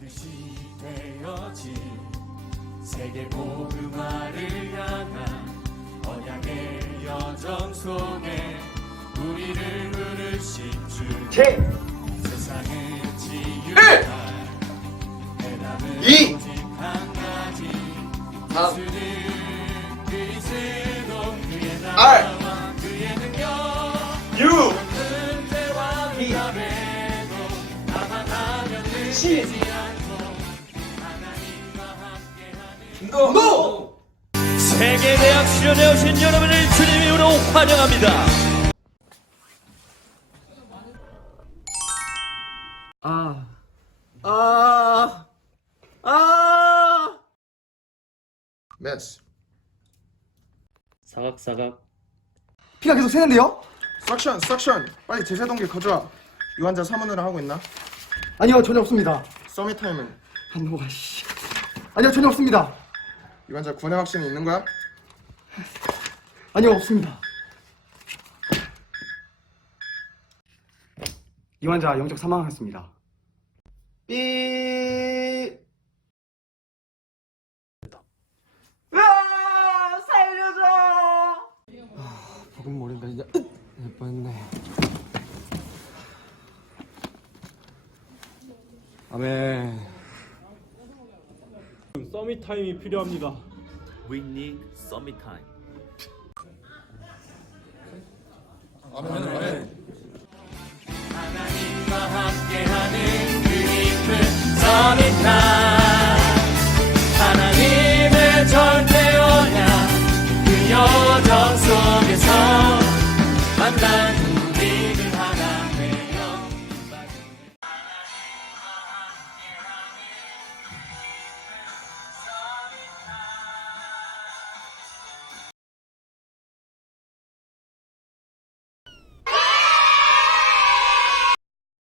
뜻이 되어진 세계 복음화를 향한 언약의 여정 속에 우리를 부르신 주 세상을 치유할 대답은 이! 오직 한 가지 다음. 예수는 그리스도 그의 R. 나라와 그의 능력 유! 은혜와 이. 응답에도 나만하면 시. 늦지 않고 하나님과 함께하는 고! 세계대학 수련회 오신 여러분을 주님 이름으로 환영합니다. 매스 사각사각. 피가 계속 새는데요? 석션 빨리 제세동기 가져와. 이 환자 사문으로 하고 있나? 아니요, 전혀 없습니다. 서밋 타임은 한노가 씨. 아니요, 전혀 없습니다. 이 환자 구내 확신이 있는 거야? 아니요, 없습니다. 이 환자 영적 사망했습니다. 삐. 복음 모른다 이제. 예뻤네. 아멘. 서밋 타임이 필요합니다. We need summit time. 하나님과 함께하는